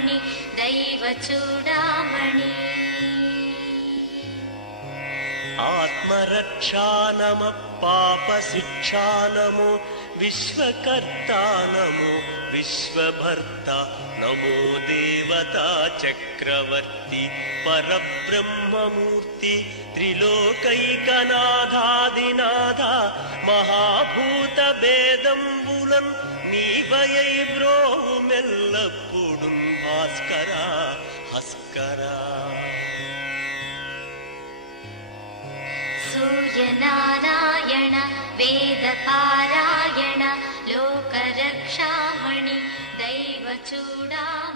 चूडामणि दैव चूडामणि आत्मरक्षा नमः पापशिक्षा नमो विश्वकर्ता नमो विश्वभर्ता नमो देवता चक्रवर्ती परब्रह्ममूर्ति त्रिलोकैकनाथादिनाथा महाभूतभेदम्बुलन् नीवयै ब्रोहुमेल्लप्पुडुं भास्करा हस्करा सूर्यनारायण वेदपारायण लोकरक्षामणि दैव चूडामणि